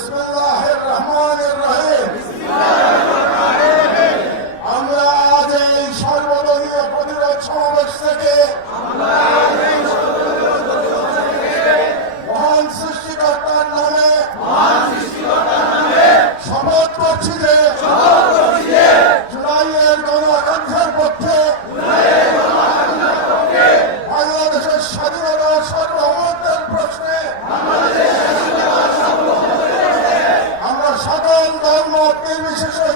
বিসমিল্লাহির রহমানির রহিম। আমরা আজ এই সর্বদলীয় প্রতিরোধ সমাবেশ থেকে মহান সৃষ্টিকর্তার নামে শপথ করছি যে জুলাইয়ের গণ আকাঙ্ক্ষার পক্ষে বাংলাদেশের স্বাধীনতা সার্বভৌমত্বের প্রশ্নে আমরা সকল ধর্ম নির্বিশেষে